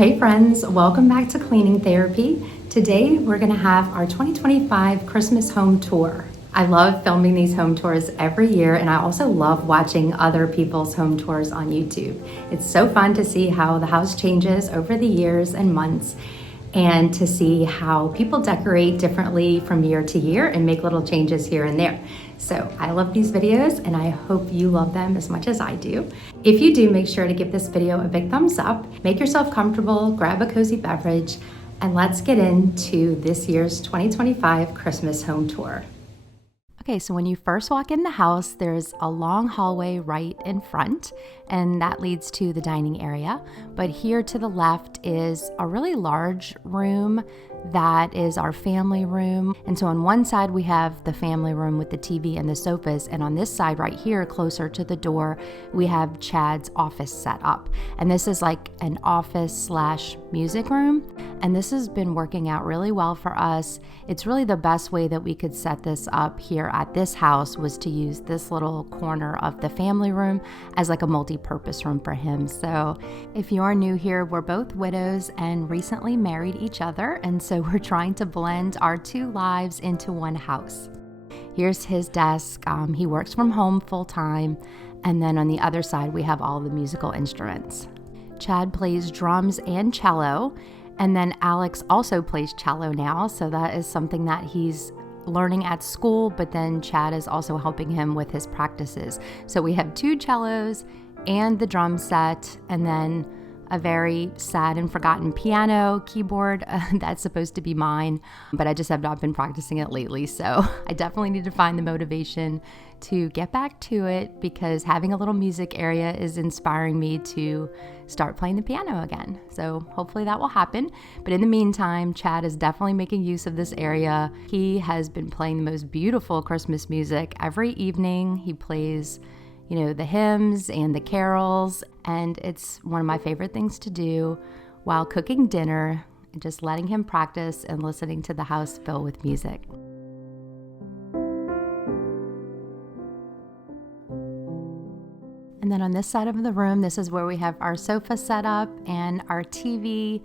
Hey friends, welcome back to Cleaning Therapy. Today we're gonna have our 2025 Christmas home tour. I love filming these home tours every year, and I also love watching other people's home tours on YouTube. It's so fun to see how the house changes over the years and months, and to see how people decorate differently from year to year and make little changes here and there. So I love these videos and I hope you love them as much as I do. If you do, make sure to give this video a big thumbs up, make yourself comfortable, grab a cozy beverage, and let's get into this year's 2025 Christmas home tour. Okay, so when you first walk in the house, there's a long hallway right in front, and that leads to the dining area. But here to the left is a really large room that is our family room. And so on one side, we have the family room with the TV and the sofas. And on this side right here, closer to the door, we have Chad's office set up. And this is like an office / music room. And this has been working out really well for us. It's really the best way that we could set this up here at this house was to use this little corner of the family room as like a multi-purpose room for him. So if you're new here, we're both widows and recently married each other. And so we're trying to blend our two lives into one house. Here's his desk. He works from home full time. And then on the other side, we have all the musical instruments. Chad plays drums and cello. And then Alex also plays cello now. So that is something that he's learning at school, but then Chad is also helping him with his practices. So we have two cellos and the drum set, and then a very sad and forgotten piano keyboard that's supposed to be mine, but I just have not been practicing it lately. So I definitely need to find the motivation to get back to it, because having a little music area is inspiring me to start playing the piano again. So hopefully that will happen. But in the meantime, Chad is definitely making use of this area. He has been playing the most beautiful Christmas music every evening. He plays the hymns and the carols, and it's one of my favorite things to do while cooking dinner, just letting him practice and listening to the house fill with music. And then on this side of the room, this is where we have our sofa set up and our TV,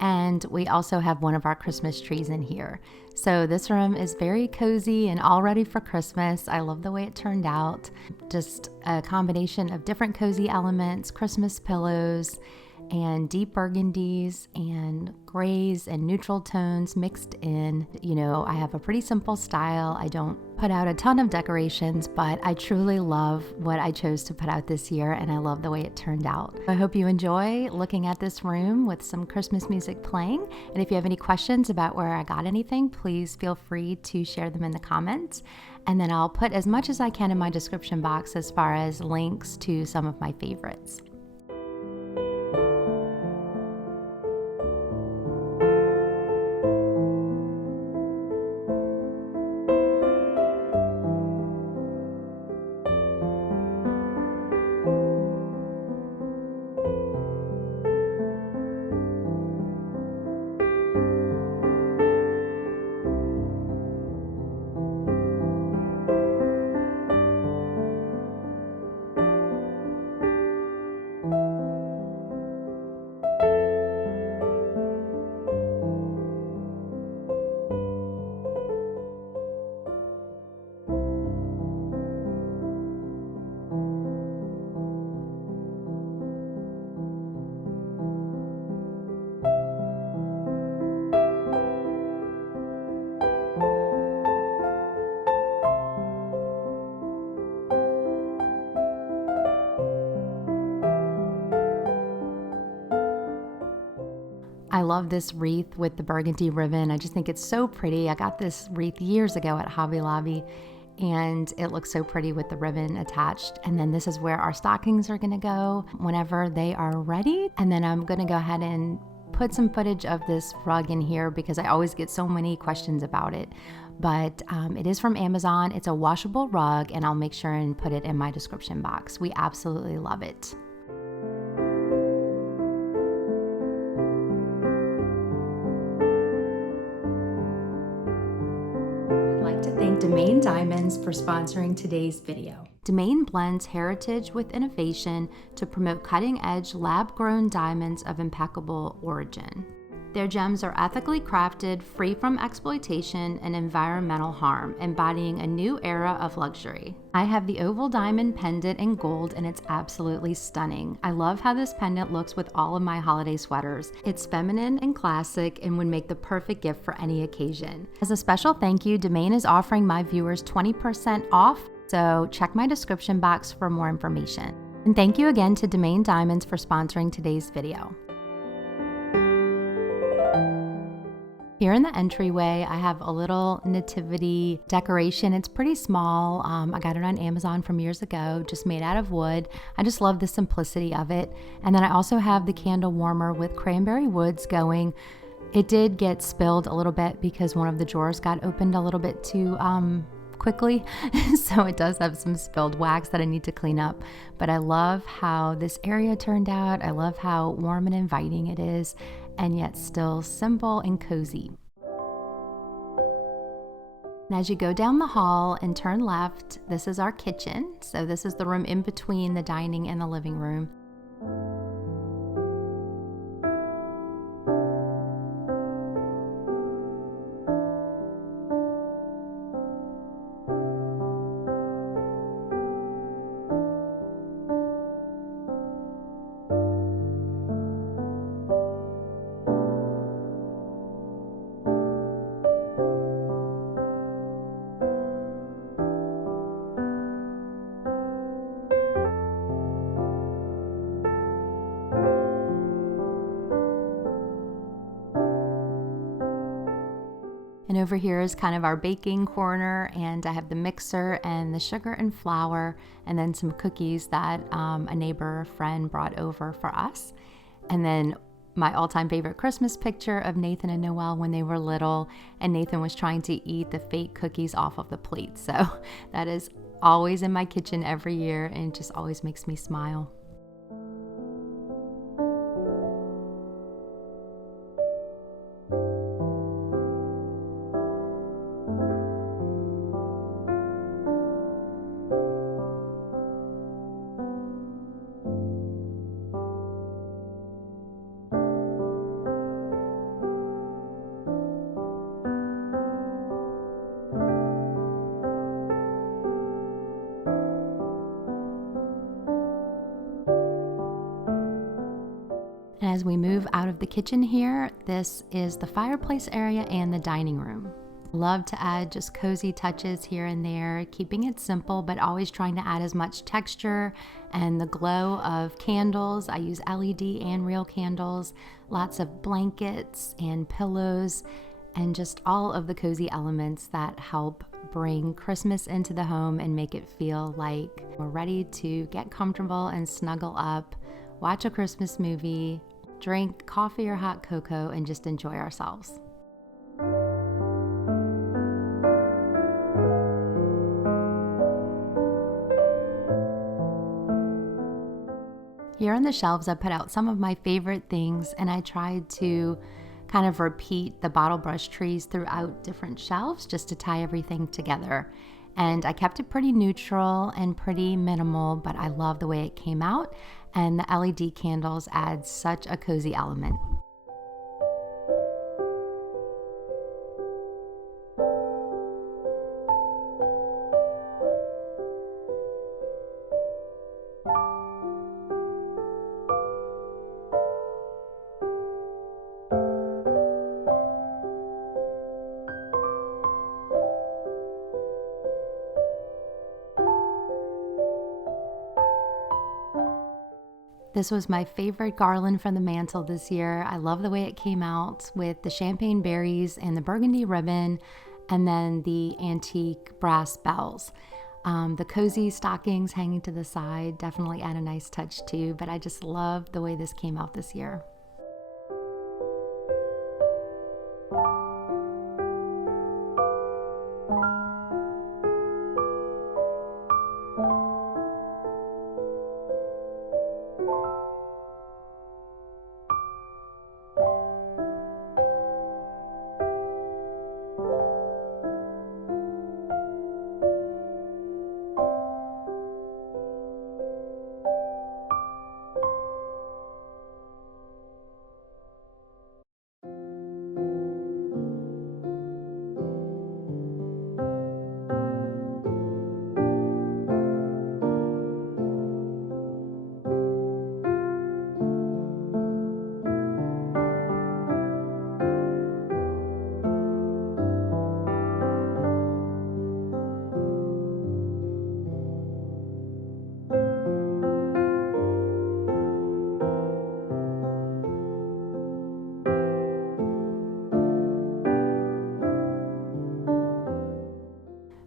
and we also have one of our Christmas trees in here. So this room is very cozy and all ready for Christmas. I love the way it turned out. Just a combination of different cozy elements, Christmas pillows, and deep burgundies and grays and neutral tones mixed in. I have a pretty simple style. I don't put out a ton of decorations, but I truly love what I chose to put out this year, and I love the way it turned out. I hope you enjoy looking at this room with some Christmas music playing. And if you have any questions about where I got anything, please feel free to share them in the comments. And then I'll put as much as I can in my description box as far as links to some of my favorites. I love this wreath with the burgundy ribbon. I just think it's so pretty. I got this wreath years ago at Hobby Lobby, and it looks so pretty with the ribbon attached. And then this is where our stockings are gonna go whenever they are ready. And then I'm gonna go ahead and put some footage of this rug in here because I always get so many questions about it. But it is from Amazon. It's a washable rug, and I'll make sure and put it in my description box. We absolutely love it. Domain Diamonds for sponsoring today's video. Domain blends heritage with innovation to promote cutting-edge, lab-grown diamonds of impeccable origin. Their gems are ethically crafted, free from exploitation and environmental harm, embodying a new era of luxury. I have the oval diamond pendant in gold, and it's absolutely stunning. I love how this pendant looks with all of my holiday sweaters. It's feminine and classic and would make the perfect gift for any occasion. As a special thank you, Domain is offering my viewers 20% off, so check my description box for more information. And thank you again to Domain Diamonds for sponsoring today's video. Here in the entryway, I have a little nativity decoration. It's pretty small. I got it on Amazon from years ago, just made out of wood. I just love the simplicity of it. And then I also have the candle warmer with cranberry woods going. It did get spilled a little bit because one of the drawers got opened a little bit too quickly. So it does have some spilled wax that I need to clean up. But I love how this area turned out. I love how warm and inviting it is, and yet still simple and cozy. And as you go down the hall and turn left, this is our kitchen. So this is the room in between the dining and the living room. And over here is kind of our baking corner, and I have the mixer and the sugar and flour, and then some cookies that a neighbor friend brought over for us. And then my all-time favorite Christmas picture of Nathan and Noelle when they were little, and Nathan was trying to eat the fake cookies off of the plate. So that is always in my kitchen every year, and it just always makes me smile. And as we move out of the kitchen here, this is the fireplace area and the dining room. Love to add just cozy touches here and there, keeping it simple, but always trying to add as much texture and the glow of candles. I use LED and real candles, lots of blankets and pillows, and just all of the cozy elements that help bring Christmas into the home and make it feel like we're ready to get comfortable and snuggle up, watch a Christmas movie, drink coffee or hot cocoa, and just enjoy ourselves. Here on the shelves, I put out some of my favorite things, and I tried to kind of repeat the bottle brush trees throughout different shelves just to tie everything together. And I kept it pretty neutral and pretty minimal, but I love the way it came out. And the LED candles add such a cozy element. This was my favorite garland from the mantle this year. I love the way it came out with the champagne berries and the burgundy ribbon, and then the antique brass bells. The cozy stockings hanging to the side definitely add a nice touch too, but I just love the way this came out this year.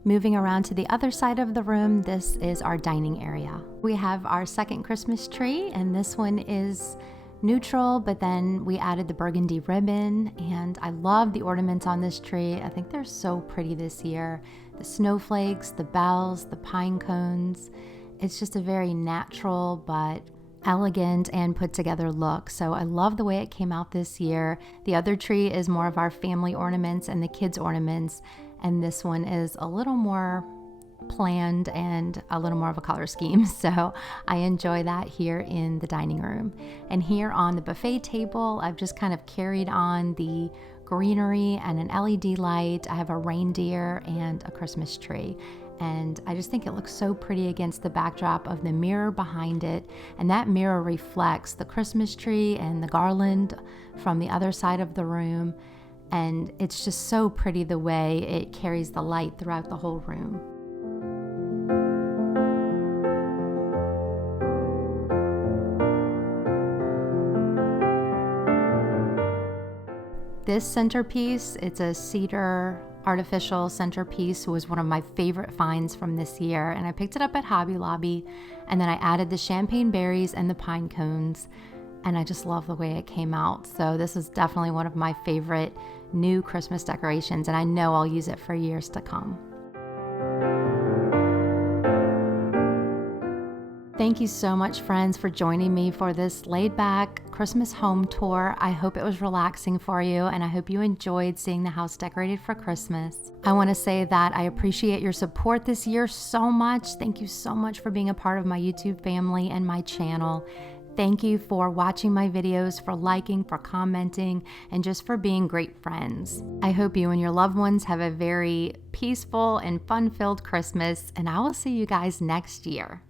Moving around to the other side of the room, this is our dining area. We have our second Christmas tree, and this one is neutral, but then we added the burgundy ribbon, and I love the ornaments on this tree. I think they're so pretty this year. The snowflakes, the bells, the pine cones. It's just a very natural but elegant and put together look. So I love the way it came out this year. The other tree is more of our family ornaments and the kids ornaments, and this one is a little more planned and a little more of a color scheme. So I enjoy that here in the dining room. And here on the buffet table, I've just kind of carried on the greenery and an LED light. I have a reindeer and a Christmas tree. And I just think it looks so pretty against the backdrop of the mirror behind it. And that mirror reflects the Christmas tree and the garland from the other side of the room. And it's just so pretty the way it carries the light throughout the whole room. This centerpiece, it's a cedar artificial centerpiece, was one of my favorite finds from this year, and I picked it up at Hobby Lobby, and then I added the champagne berries and the pine cones, and I just love the way it came out. So this is definitely one of my favorite new Christmas decorations, and I know I'll use it for years to come. Thank you so much, friends, for joining me for this laid-back Christmas home tour. I hope it was relaxing for you, and I hope you enjoyed seeing the house decorated for Christmas. I want to say that I appreciate your support this year so much. Thank you so much for being a part of my YouTube family and my channel. Thank you for watching my videos, for liking, for commenting, and just for being great friends. I hope you and your loved ones have a very peaceful and fun-filled Christmas, and I will see you guys next year.